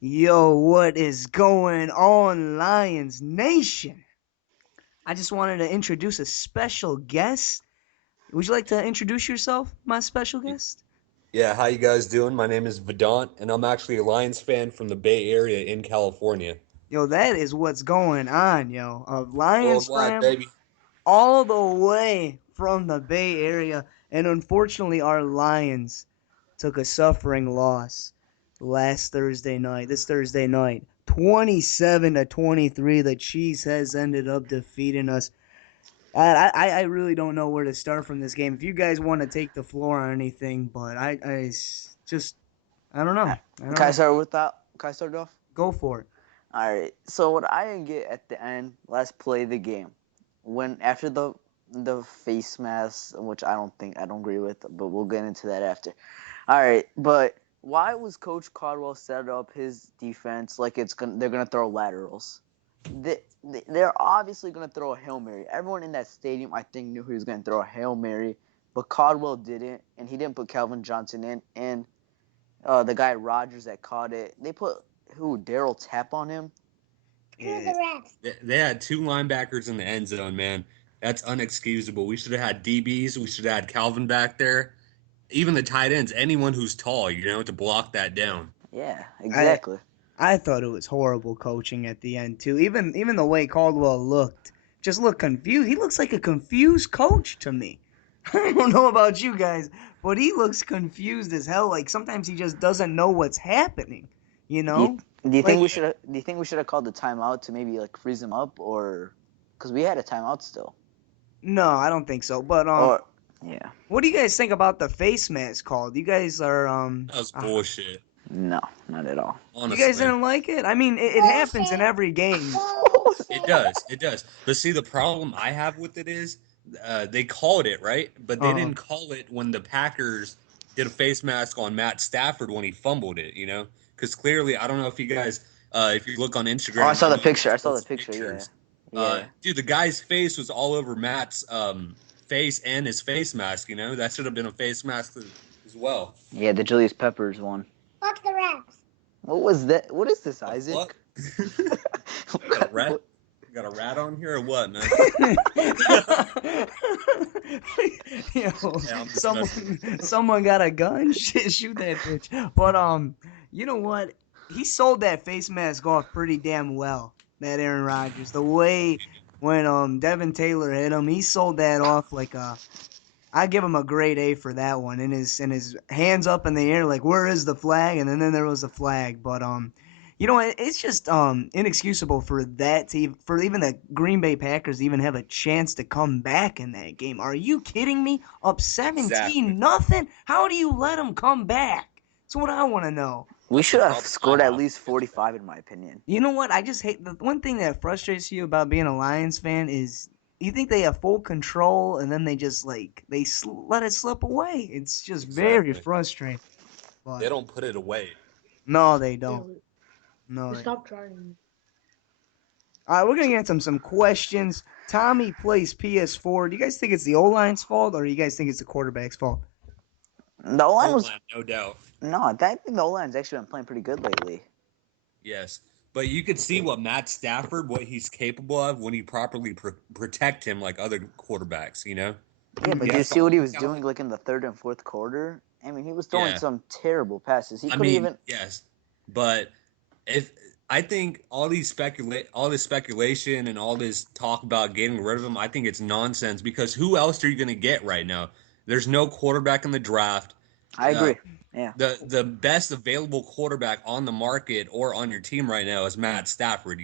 Yo, what is going on, Lions Nation? I just wanted to introduce a special guest. Would you like to introduce yourself, my special guest? Yeah, how you guys doing? My name is Vedant, and I'm actually a Lions fan from the Bay Area in California. Yo, that is what's going on, yo. A Lions Worldwide, fan baby. all the way from the Bay Area. And unfortunately, our Lions took a suffering loss this Thursday night. 27 to 23. The Chiefs has ended up defeating us. I really don't know where to start from this game. If you guys want to take the floor or anything, but just I don't Uh, know. I don't Can I know. start with that? Can I start off? Go for it. All right. So what I didn't get at the end, let's play the game. When after the face mask, which I don't agree with, but we'll get into that after. All right, but why was Coach Caldwell set up his defense like they're gonna throw laterals? They're obviously gonna throw a hail mary. Everyone in that stadium, I think, knew he was gonna throw a hail mary, but Caldwell didn't, and he didn't put Calvin Johnson in, and the guy Rogers that caught it. They put Daryl Tap on him. Yeah. They had two linebackers in the end zone, man. That's unexcusable. We should have had DBs. We should have had Calvin back there. Even the tight ends, anyone who's tall, to block that down. Yeah, I exactly. I thought it was horrible coaching at the end too. Even the way Caldwell just looked confused. He looks like a confused coach to me. I don't know about you guys, but he looks confused as hell. Like sometimes he just doesn't know what's happening. You Do you know, do you think like we should have called the timeout to maybe like freeze him up, or because we had a timeout still, no, I don't think so. But or yeah, what do you guys think about the face mask called? You guys are That was bullshit, no, not at all. you guys honestly. didn't like it? I mean, it happens in every game. It does. It does. But see, the problem I have with it is they called it, right? But they Uh, didn't call it when the Packers did a face mask on Matt Stafford when he fumbled it. Because clearly, I don't know if you guys, if you look on Oh, I Instagram, saw you the know picture. I saw the those picture. Yeah, pictures. yeah, Dude, the guy's face was all over Matt's face and his face mask. That should have been a face mask as well. yeah. The Julius Peppers one. What was that? What is this, The fuck? Isaac? I got a rat. What? Got a rat on here or what, man? Yo, Yeah, I'm just messing with someone someone got a gun. Shit, shoot that bitch. But you know what? He sold that face mask off pretty damn well. That Aaron Rodgers, the way when Devin Taylor hit him, he sold that off like a. I give him a grade A for that one. In his hands up in the air, like where is the flag? And then there was a flag, but it's just inexcusable for for even the Green Bay Packers to even have a chance to come back in that game. Are you kidding me? Up exactly. 17-0? How do you let them come back? That's what I want to know. We That's the should have problem I scored at have least with it. 45, in my opinion. You know what? I just hate the one thing that frustrates you about being a Lions fan is you think they have full control and then they just like let it slip away. It's just very Exactly. frustrating. They But don't put it away. no, they don't. No, they don't. All right, we're gonna get into some questions. Tommy plays PS4. Do you guys think it's the O line's fault, or do you guys think it's the quarterback's fault? The O line O was line, no doubt. no. I think the O line's actually been playing pretty good lately. Yes. But you could see what Matt Stafford, what he's capable of when you properly protect him like other quarterbacks. Yeah, He but do you has to see what he lock was out. doing like in the third and fourth quarter? I mean, he was throwing Yeah. some terrible passes. He I couldn't mean, even. yes. But if I think all this speculation and all this talk about getting rid of him, I think it's nonsense because who else are you going to get right now? There's no quarterback in the draft. I Uh, agree. Yeah, the best available quarterback on the market or on your team right now is Matt Stafford.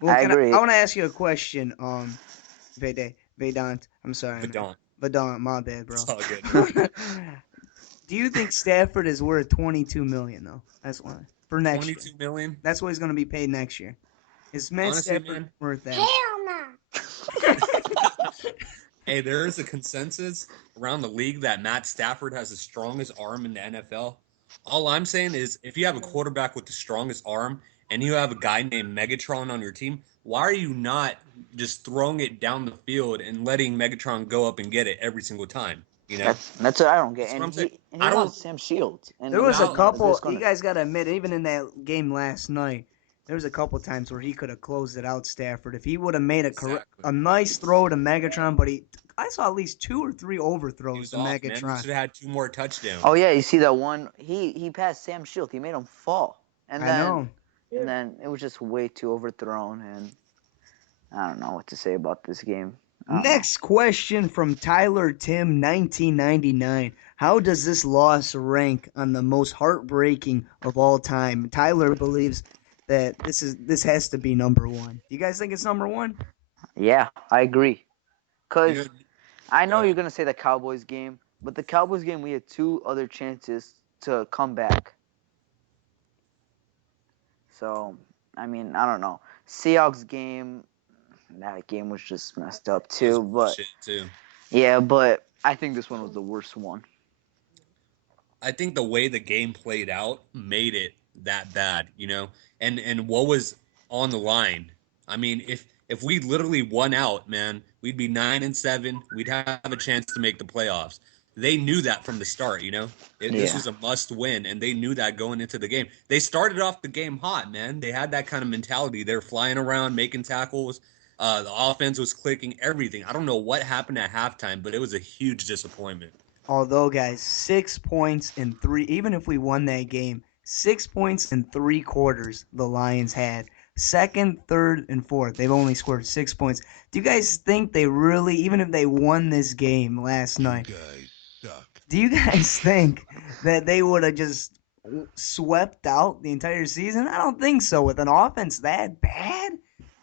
Well, I can I agree. want to ask you a question, Vedant. I'm sorry, man. Vedant. Vedant, my bad, It's bro. all good. Do you think Stafford is worth 22 million though? That's why for next year. 22 million. That's what he's gonna be paid next year. Is Matt Honestly, Stafford man. worth that? Hey, there is a consensus around the league that Matt Stafford has the strongest arm in the NFL. All I'm saying is if you have a quarterback with the strongest arm and you have a guy named Megatron on your team, why are you not just throwing it down the field and letting Megatron go up and get it every single time? You know, That's what I don't get. that's what And I'm saying. he I don't wants Sam Shields, There and was a he's now. not the couple. greatest You corner. guys got to admit, even in that game last night, there was a couple times where he could have closed it out. Stafford, if he would have made Exactly. a nice throw to Megatron, but I saw at least 2 or 3 He overthrows was to off, man. He Megatron. should have had 2 more Oh touchdowns. yeah, you see that one? He passed Sam Shields. He made him fall, and I then know. and then it was just way too overthrown. And I don't know what to say about this game. I don't know. Next question from Tyler Tim, 1999. How does this loss rank on the most heartbreaking of all time? Tyler believes that this has to be number one. Do you guys think it's number one? Yeah, I agree. You know, Cause I go know you're ahead. gonna say the Cowboys game, but the Cowboys game we had 2 other chances to come back. So I mean, I don't know. Seahawks game, that game was just messed up That was too. But bullshit too. yeah, but I think this one was the worst one. I think the way the game played out made it that bad, and what was on the line. I mean, if we literally won out, man, we'd be 9-7. We'd have a chance to make the playoffs. They knew that from the start. This Yeah. was a must win, and they knew that going into the game. They started off the game hot, man. They had that kind of mentality. They're flying around, making tackles. The offense was clicking, everything. I don't know what happened at halftime, but it was a huge disappointment. Although, guys, 6 points in three, even if we won that game, 6 points in 3 quarters the Lions had. Second, third, and fourth, they've only scored 6 points. Do you guys think they really, even if they won this game last night, do you guys think that they would have just swept out the entire season? I don't think so. With an offense that bad,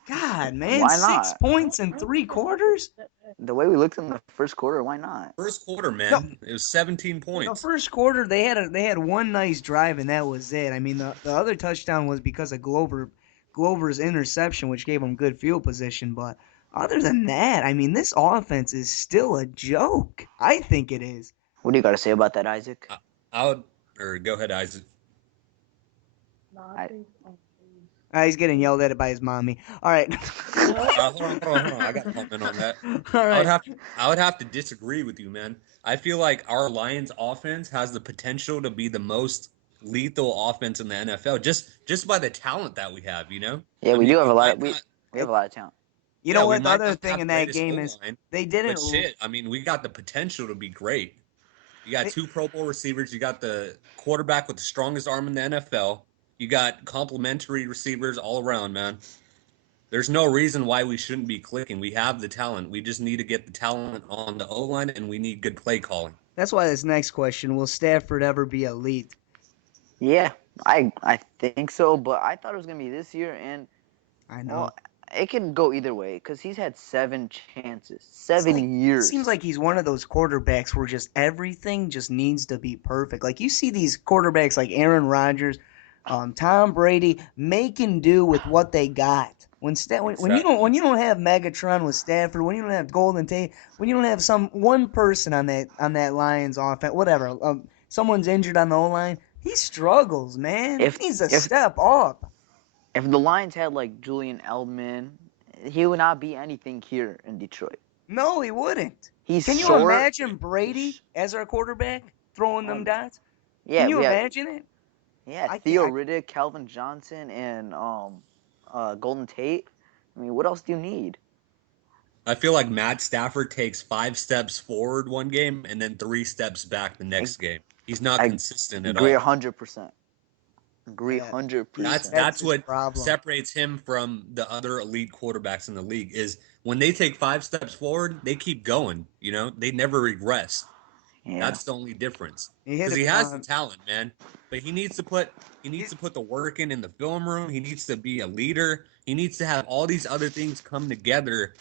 God, man, Why six not? points in 3 quarters. The way we looked in the first quarter, why not? First quarter, No, man, it was 17 the points. first quarter they had one nice drive and that was it. I mean the other touchdown was because of Glover's interception, which gave him good field position. But other than that, I mean this offense is still a joke. I think it is. What do you got to say about that, Isaac? I, I would, or go ahead, Isaac. I, He's getting yelled at by his mommy. All right. Hold on. I got to comment on that. All I would right. have, I would have to disagree with you, man. I feel like our Lions offense has the potential to be the most lethal offense in the NFL, just by the talent that we have. yeah, I we mean, do have we a lot. might Of, we not, we have a lot of talent. You know yeah, we what? The might other not thing have the in that greatest game O is line, they but didn't. shit, I mean, we got the potential to be great. You got They, two Pro Bowl receivers. You got the quarterback with the strongest arm in the NFL. You got complementary receivers all around, man. There's no reason why we shouldn't be clicking. We have the talent. We just need to get the talent on the O line, and we need good play calling. that's why this next question: will Stafford ever be elite? Yeah, I think so, but I thought it was gonna be this year, and I well, know. it can go either way because he's had 7 chances, It's like 7 years. seems like he's one of those quarterbacks where just everything just needs to be perfect. Like you see these quarterbacks like Aaron Rodgers, Tom Brady making do with what they got. When Exactly. you don't have Megatron with Stafford, when you don't have Golden Tate, when you don't have some one person on that Lions offense, whatever, someone's injured on the O line, he struggles, man. If He needs to if step up. if the Lions had like Julian Edelman, he would not be anything here in Detroit. No, he wouldn't. He's Can you short. imagine Brady as our quarterback throwing them Oh, dots? Can yeah, you we have imagine it? I can't. Theo Riddick, Calvin Johnson, and Golden Tate. I mean, what else do you need? I feel like Matt Stafford takes 5 steps forward one game and then 3 steps back the I, next game. He's not I consistent at agree all. 100%. Agree Yeah, hundred That's percent. that's that's his what problem. separates him from the other elite quarterbacks in the league is when they take 5 steps forward, they keep going. They never regress. Yeah. That's the only difference. He hit Because he it. has the talent, man. But he He, needs to put the work in the film room. He needs to be a leader. He needs to have all these other things come together.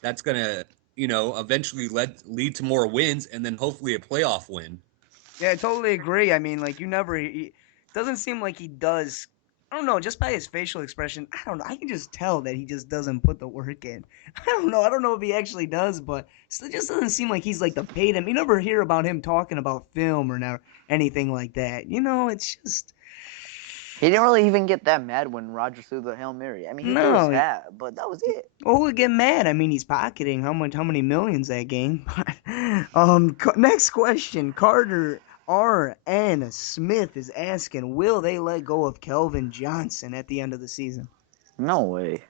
That's gonna, eventually lead to more wins and then hopefully a playoff win. yeah, I totally agree. I mean, like you never. Doesn't seem like he does. I don't know. Just by his facial expression, I don't know. I can just tell that he just doesn't put the work in. I don't know. I don't know if he actually does, but it just doesn't seem like he's like the paid him. You never hear about him talking about film or never anything like that. It's just He didn't really even get that mad when Rodgers threw the Hail Mary. I mean, he threw his No, hat, but that was it. well, who would get mad? I mean, he's pocketing how many millions that game. Next question. Carter R.N. Smith is asking, will they let go of Kelvin Johnson at the end of the season? No way.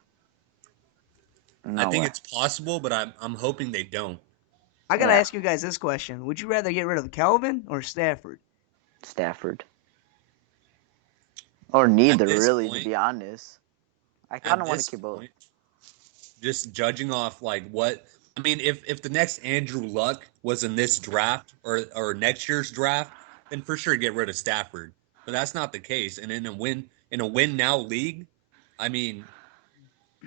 I No think way. it's possible, but I'm hoping they don't. I gotta Yeah, ask you guys this question: would you rather get rid of Kelvin or Stafford? Stafford. Or At neither, this really, to point, be honest. I kind at of want to this keep both. point, just judging off like what I mean, if the next Andrew Luck was in this draft or next year's draft, then for sure get rid of Stafford. But that's not the case. And in a win now league, I mean,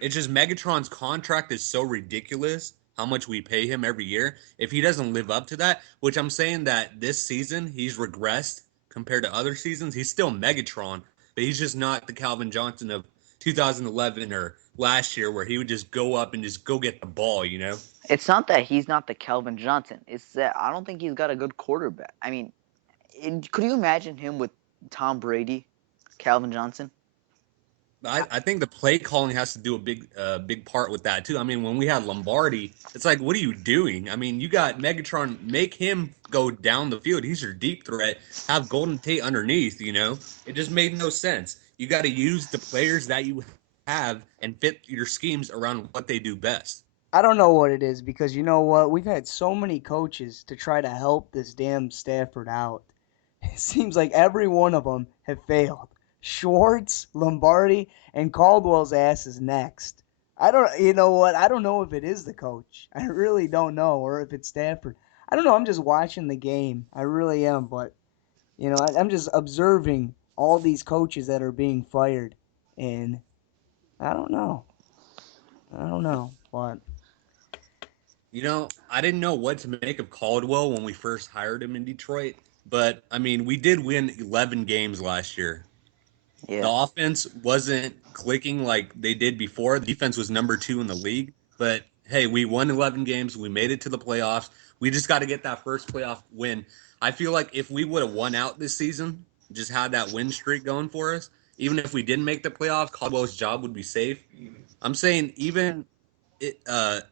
it's just Megatron's contract is so ridiculous how much we pay him every year. If he doesn't live up to that, which I'm saying that this season he's regressed compared to other seasons, he's still Megatron, but he's just not the Calvin Johnson of 2011 or last year where he would just go up and just go get the ball, you know? It's not that he's not the Calvin Johnson. It's that I don't think he's got a good quarterback. I mean, could you imagine him with Tom Brady, Calvin Johnson? I think the play calling has to do a big part with that too. I mean, when we had Lombardi, it's like, what are you doing? I mean, you got Megatron, make him go down the field. He's your deep threat. Have Golden Tate underneath. You know, it just made no sense. You got to use the players that you have and fit your schemes around what they do best. I don't know what it is because you know what? We've had so many coaches to try to help this damn Stafford out. It seems like every one of them have failed. Schwartz, Lombardi, and Caldwell's ass is next. I don't, you know what? I don't know if it is the coach. I really don't know, or if it's Stafford. I don't know. I'm just watching the game. I really am, but I'm just observing all these coaches that are being fired, and I don't know. I don't know, but You know, I didn't know what to make of Caldwell when we first hired him in Detroit, but I mean, we did win 11 games last year. The Yeah. offense wasn't clicking like they did before. The defense was number 2 in the league. But hey, we won 11 games. We made it to the playoffs. We just got to get that first playoff win. I feel like if we would have won out this season, just had that win streak going for us, even if we didn't make the playoffs, Caldwell's job would be safe. I'm saying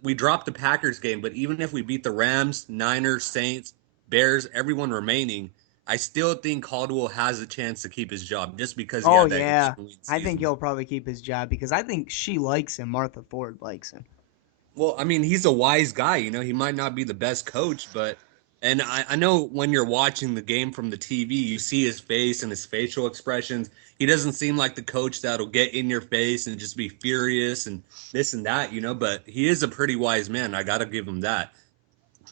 we dropped the Packers game, but even if we beat the Rams, Niners, Saints, Bears, everyone remaining, I still think Caldwell has a chance to keep his job just because he oh had that yeah, 11 win I think season. he'll probably keep his job because I think she likes him. Martha Ford likes him. Well, I mean, he's a wise guy. You know, he might not be the best coach, but and I know when you're watching the game from the TV, you see his face and his facial expressions. He doesn't seem like the coach that'll get in your face and just be furious and this and that, you know, but he is a pretty wise man. I got to give him that.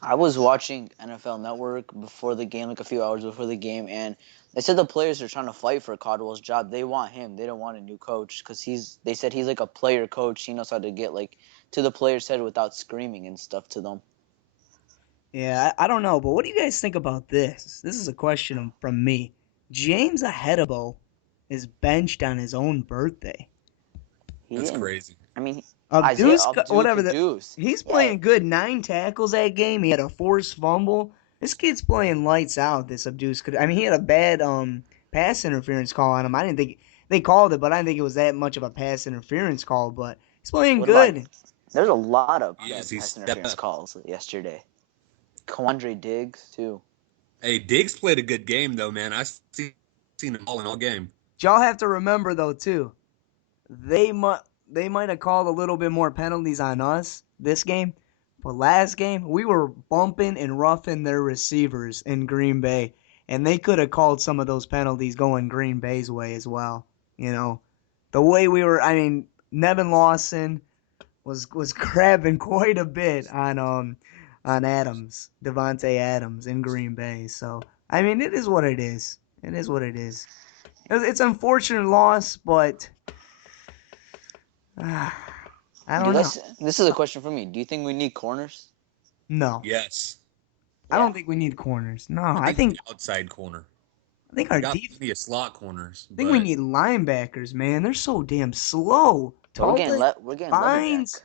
I was watching NFL Network before the game, like a few hours before the game, and they said the players are trying to fight for Caldwell's job. They want him. They don't want a new coach because They said he's like a player coach. He knows how to get like to the player's head without screaming and stuff to them. Yeah, I don't know, but what do you guys think about this? This is a question from me. James Ahedebo is benched on his own birthday. He That's didn't. crazy. I mean, Isaiah Abdus, Abdul whatever the, Caduce. he's Yeah, playing good. 9 tackles that game. He had a forced fumble. This kid's playing lights out. This Abdus, I mean, he had a bad pass interference call on him. I didn't think they called it, but I didn't think it was that much of a pass interference call. But he's playing what about? good. There's a lot of He is. bad He pass stepped interference up. calls yesterday. Quandre Diggs too. Hey, Diggs played a good game though, man. Seen him all in all game. Y'all have to remember though too. They might have called a little bit more penalties on us this game, but last game we were bumping and roughing their receivers in Green Bay, and they could have called some of those penalties going Green Bay's way as well. You know, the way we were. I mean, Nevin Lawson was grabbing quite a bit on Adams, Devontae Adams in Green Bay. So I mean, it is what it is. It is what it is. It's an unfortunate loss, but I Do you don't know. guys? This is a question for me. Do you think we need corners? No, Yes. I Yeah. don't think we need corners. No, I I think think the outside corner. I think We our got def. plenty of slot corners, I think we but need linebackers, man. They're so damn slow. But Talta, we're getting Levy Fines, back.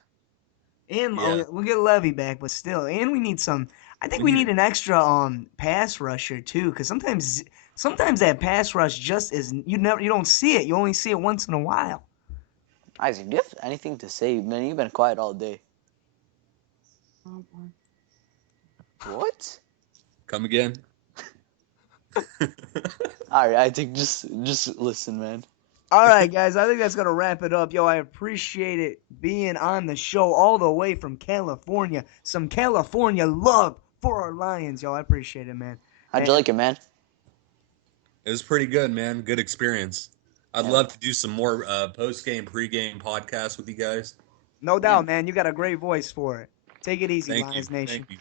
and yeah, we'll get Levy back, but still, and we need some. I think we we need need it. an extra pass rusher too, because sometimes that pass rush just is you don't see it. You only see it once in a while. Isaac, do you have anything to say? Man, you've been quiet all day. What? Come again? All right, Isaac, just listen, man. All right, guys, I think that's gonna wrap it up. Yo, I appreciate it being on the show all the way from California. Some California love for our Lions, yo. I appreciate it, man. How'd you And like it, man? It was pretty good, man. Good experience. I'd Yeah, love to do some more post game, pre game podcasts with you guys. no yeah. doubt, man, you got a great voice for it. Take it easy, Thank you. Lions Thank Nation. you.